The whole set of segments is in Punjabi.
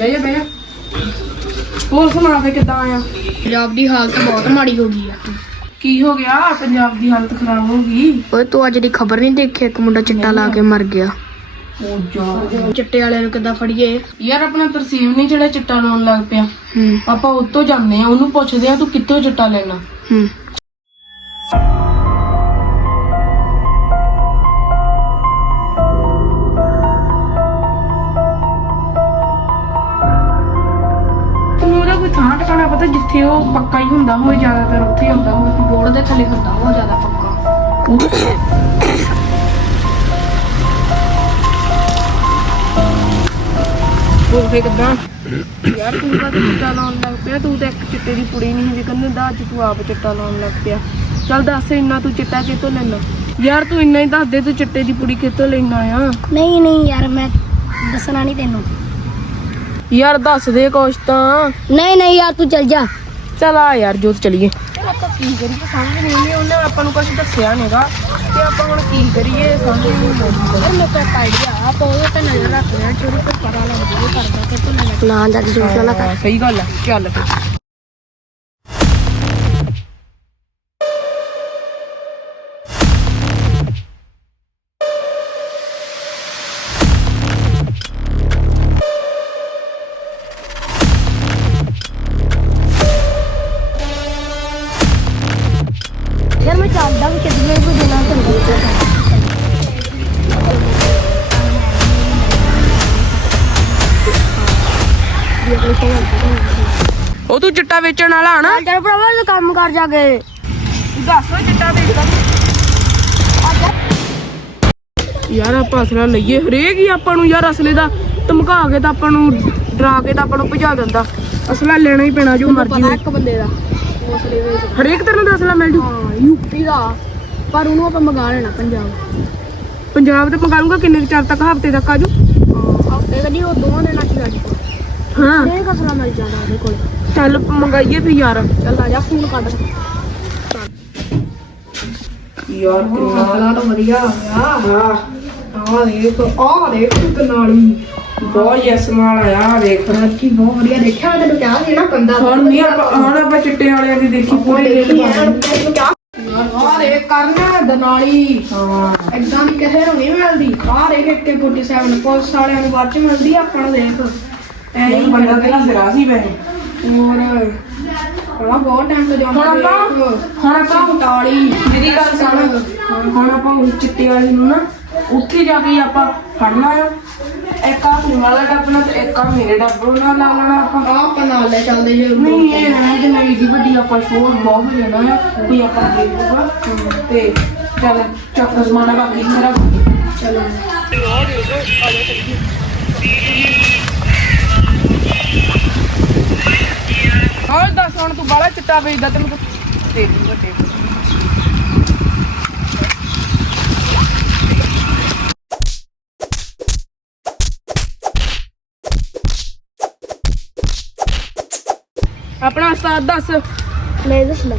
ਬਹਿ ਜਾ ਬਹਿ ਜਾ। ਹੋਰ ਸੁਣਾ ਫੇ ਕਿੱਦਾਂ ਆਇਆ? ਪੰਜਾਬ ਦੀ ਹਾਲਤ ਬਹੁਤ ਮਾੜੀ ਹੋ ਗਈ ਆ। ਕੀ ਹੋ ਗਿਆ? ਪੰਜਾਬ ਦੀ ਹਾਲਤ ਖਰਾਬ ਹੋ ਗਈ? ਓਏ ਤੂੰ ਅੱਜ ਦੀ ਖਬਰ ਨਹੀਂ ਦੇਖੀ? ਇੱਕ ਮੁੰਡਾ ਚਿੱਟਾ ਲਾ ਕੇ ਮਰ ਗਿਆ। ਉਹ ਜਾ। ਚਿੱਟੇ ਵਾਲਿਆਂ ਨੂੰ ਕਿੱਦਾਂ ਫੜੀਏ? ਯਾਰ ਆਪਣਾ ਤਰਸੀਮ ਨਹੀਂ ਜਿਹੜਾ ਚਿੱਟਾ ਲਾਉਣ ਲੱਗ ਪਿਆ। ਹੂੰ। ਆਪਾਂ ਉੱਤੋਂ ਜਾਂਦੇ ਆ ਉਹਨੂੰ ਪੁੱਛਦੇ ਆ ਤੂੰ ਕਿੱਥੋਂ ਚਿੱਟਾ ਲੈਣਾ? ਹੂੰ। ਥਾਂ ਟਿਕਾਣਾ ਪਤਾ ਜਿੱਥੇ ਉਹ ਪੱਕਾ ਹੀ ਹੁੰਦਾ ਹੋਵੇ ਜ਼ਿਆਦਾਤਰ ਉੱਥੇ ਹੀ ਹੁੰਦਾ ਹੋਵੇ। ਰੋਡ ਦੇ ਥੱਲੇ ਹੁੰਦਾ ਉਹ ਜ਼ਿਆਦਾ ਪੱਕਾ। ਉਹ ਫੇ ਕਿੱਦਾਂ? ਯਾਰ ਤੂੰ ਤਾਂ ਚਿੱਟਾ ਲਾਉਣ ਲੱਗ ਪਿਆ ਤੂੰ ਤਾਂ ਇੱਕ ਚਿੱਟੇ ਦੀ ਪੁੜੀ ਨਹੀਂ ਵਿਕਣ ਦਿੰਦਾ ਅੱਜ ਤੂੰ ਆਪ ਚਿੱਟਾ ਲਾਉਣ ਲੱਗ ਪਿਆ। ਚੱਲ ਦੱਸ ਇੰਨਾ ਤੂੰ ਚਿੱਟਾ ਕਿੱਥੋਂ ਲੈਣਾ ਯਾਰ ਤੂੰ ਇੰਨਾ ਹੀ ਦੱਸ ਦੇ ਤੂੰ ਚਿੱਟੇ ਦੀ ਪੁੜੀ ਕਿੱਥੋਂ ਲੈਣਾ ਆ ਨਹੀਂ ਨਹੀਂ ਯਾਰ ਮੈਂ ਦੱਸਣਾ ਨਹੀਂ ਤੈਨੂੰ। ਯਾਰ ਦੱਸ ਦੇ ਕੁਛ ਤਾਂ ਨਹੀਂ ਨਹੀਂ ਯਾਰ ਤੂੰ ਚੱਲ ਜਾ ਚਲ ਆ ਯਾਰ ਜੋਤ ਚਲੀਏ ਆਪਾਂ ਕੀ ਕਰੀਏ ਸਮਝ ਨਹੀਂ ਆਉਂਦੀ ਉਹਨੇ ਆਪਾਂ ਨੂੰ ਕੁਝ ਦੱਸਿਆ ਨਹੀਂਗਾ ਤੇ ਆਪਾਂ ਹੁਣ ਕੀ ਕਰੀਏ ਸਮਝ ਨਹੀਂ ਆਉਂਦੀ ਯਾਰ ਮੈਂ ਤਾਂ ਆਈਡੀਆ ਆਪਾਂ ਉਹ ਤੇ ਨਜ਼ਰ ਰੱਖ ਲਿਆ ਚੋਰੀ ਤੇ ਪਤਾ ਲੱਗ ਜੂ ਕਰਦਾ ਕਿ ਤੂੰ ਨਜ਼ਰ ਨਾ ਜਾ ਕੇ ਜੂਸ ਨਾ ਹਾਂ, ਸਹੀ ਗੱਲ ਆ ਚੱਲ ਫਿਰ ਉਹ ਤੂੰ ਚਿੱਟਾ ਵੇਚਣ ਵਾਲਾ ਹਨਾ ਯਾਰ ਭਰਾਵਾ ਤੂੰ ਕੰਮ ਕਰ ਜਾ ਕੇ। ਦੱਸ ਓਏ ਚਿੱਟਾ ਵੇਚਦਾ। ਯਾਰ ਆਪਾਂ ਅਸਲਾ ਲਈਏ ਹਰੇਕ ਹੀ ਆਪਾਂ ਨੂੰ ਯਾਰ ਅਸਲੇ ਦਾ ਧਮਕਾ ਕੇ ਤਾਂ ਆਪਾਂ ਨੂੰ ਡਰਾ ਕੇ ਤਾਂ ਆਪਾਂ ਨੂੰ ਭਜਾ ਦਿੰਦਾ। ਅਸਲਾ ਲੈਣਾ ਹੀ ਪੈਣਾ ਜੋ ਮਰਜ਼ੀ ਪਤਾ ਹੋਵੇ ਇੱਕ ਬੰਦੇ ਦਾ ਹਰੇਕ ਤਰ੍ਹਾਂ ਦਾ ਅਸਲਾ ਮਿਲ ਜੂ। ਹਾਂ ਯੂਪੀ ਦਾ। ਪਰ ਉਹਨੂੰ ਆਪਾਂ ਮੰਗਾ ਲੈਣਾ ਪੰਜਾਬ। ਪੰਜਾਬ ਤੇ ਮੰਗਾ ਲੂੰਗਾ ਕਿੰਨੇ ਕੁ ਚਿਰ ਤੱਕ ਹਫ਼ਤੇ ਤੱਕ ਆਜੂ ਹਫ਼ਤੇ ਕਦੀ ਉਹ ਦੋਵਾਂ ਦਿਨਾਂ ਚ ਕੋਲ ਹਾਂ। ਇਹ ਕਸਲਾ ਮਿਲ ਜਾਂਦਾ ਉਹਦੇ ਕੋਲ। ਚੱਲ ਮੰਗਾਈਏ ਫਿਰ ਯਾਰ। ਚੱਲ ਆ ਜਾ ਫੋਨ ਕੱਢ। ਯਾਰ ਕਿੰਨਾ ਮਸਲਾ ਤਾਂ ਵਧੀਆ। ਆ ਗਿਆ ਹਾਂ ਆ ਦੇਖ ਆ ਦੇਖ ਕਨਾਲੀ ਬਹੁਤ ਯਸ ਮਾਲ ਆਇਆ ਦੇਖ। ਕੀ ਬਹੁਤ ਵਧੀਆ ਦੇਖਿਆ ਮੈਂ ਤੈਨੂੰ ਕਿਹਾ ਸੀ ਨਾ ਕੰਦਾ ਹੁਣ ਨਹੀਂ ਆਪਾਂ ਹੁਣ ਆਪਾਂ ਚਿੱਟੇ ਵਾਲਿਆਂ ਦੀ ਦੇਖੀ ਪੂਰੀ ਕਰਨ ਦਨਾਲੀ। ਹਾਂ। ਇਦਾਂ ਦੀ ਕਿਸੇ ਨੂੰ ਨਹੀਂ ਮਿਲਦੀ। ਆ ਦੇਖ ਇੱਕੇ 47 ਪੁਲਿਸ ਵਾਲਿਆਂ ਨੂੰ ਬਾਅਦ ਚ ਮਿਲਦੀ ਆਪਾਂ ਨੂੰ ਦੇਖ। ਐ ਇਹ ਬੰਦਾ ਤੇ ਨਾ ਸਿਰਾ ਸੀ ਵੈਸੇ। ਹੋਰ। ਬੜਾ ਬਹੁਤ ਟਾਈਮ ਤੋਂ ਜਾਂਦਾ ਹੁਣ ਆਪਾਂ ਹੁਣ ਆਪਾਂ 47 ਮੇਰੀ ਗੱਲ ਸੁਣ। ਹੁਣ ਆਪਾਂ ਉਹ ਚਿੱਟੇ ਵਾਲੀ ਨੂੰ ਨਾ ਉੱਥੇ ਜਾ ਕੇ ਆਪਾਂ ਫੜਨਾ ਆ ਇੱਕ ਆ ਤੂੰ ਵਾਲਾ ਡੱਬਣਾ ਤੇ ਇੱਕ ਆ ਮੇਰੇ ਡੱਬੋ ਨਾਲ ਲਾ ਲੈਣਾ ਆਪਾਂ। ਆ ਆਪਾਂ ਨਾਲ ਲੈ ਚੱਲਦੇ ਜੇ। ਨਹੀਂ ਇਹ ਹੈ ਕਿ ਨਹੀਂ ਦੀ ਵੱਡੀ ਆਪਾਂ ਸ਼ੋਰ ਬਹੁਤ ਹੋ ਜਾਣਾ ਆ। ਕੋਈ ਆਪਾਂ ਦੇਖੂਗਾ ਤੇ ਚੱਲ ਚੱਕ ਜ਼ਮਾਨਾ ਬਾਕੀ ਮੇਰਾ। ਚਲੋ। ਹੋਰ ਦੱਸ ਹੁਣ ਤੂੰ ਬਾਲਾ ਚਿੱਟਾ ਵੇਚਦਾ ਤੈਨੂੰ ਕੁਛ ਦੇ ਦੂੰਗਾ। ਆਪਣਾ ਉਸਤਾਦ ਦੱਸ। ਨਹੀਂ ਦੱਸਣਾ।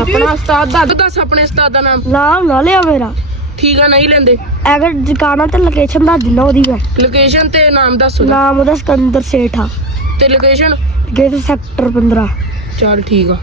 ਆਪਣਾ ਉਸਤਾਦ ਦੱਸ ਦੱਸ ਆਪਣੇ ਉਸਤਾਦ ਦਾ ਨਾਮ। ਨਾਮ ਨਾ ਲਿਆ ਮੇਰਾ। ਠੀਕ ਆ ਨਹੀਂ ਲੈਂਦੇ। ਅਗਰ ਦੁਕਾਨਾਂ ਤੇ ਲੋਕੇਸ਼ਨ ਦੱਸ ਦਿਨਾ ਉਹਦੀ ਮੈਂ। ਲੋਕੇਸ਼ਨ ਤੇ ਨਾਮ ਦੱਸ ਉਹਦਾ। ਨਾਮ ਉਹਦਾ ਸਿਕੰਦਰ ਸੇਠ ਆ। ਤੇ ਲੋਕੇਸ਼ਨ ਗੇਟ ਸੈਕਟਰ 15 ਚੱਲ ਠੀਕ ਆ।